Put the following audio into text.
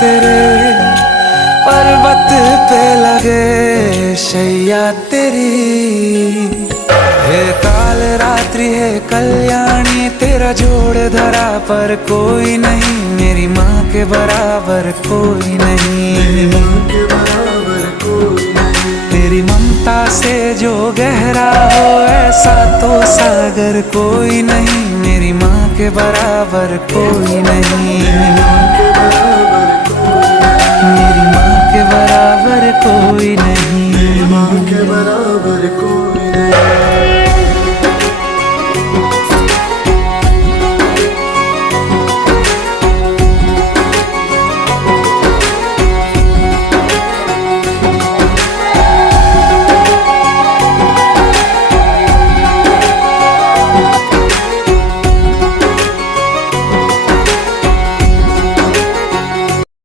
तेरे पर्वत पे लगे शैया तेरी। हे काल रात्रि है कल्याणी, तेरा जोड़ धरा पर कोई नहीं, मेरी माँ के बराबर कोई नहीं। तेरी ममता से जो गहरा हो ऐसा तो सागर कोई नहीं, मेरी माँ के बराबर कोई नहीं।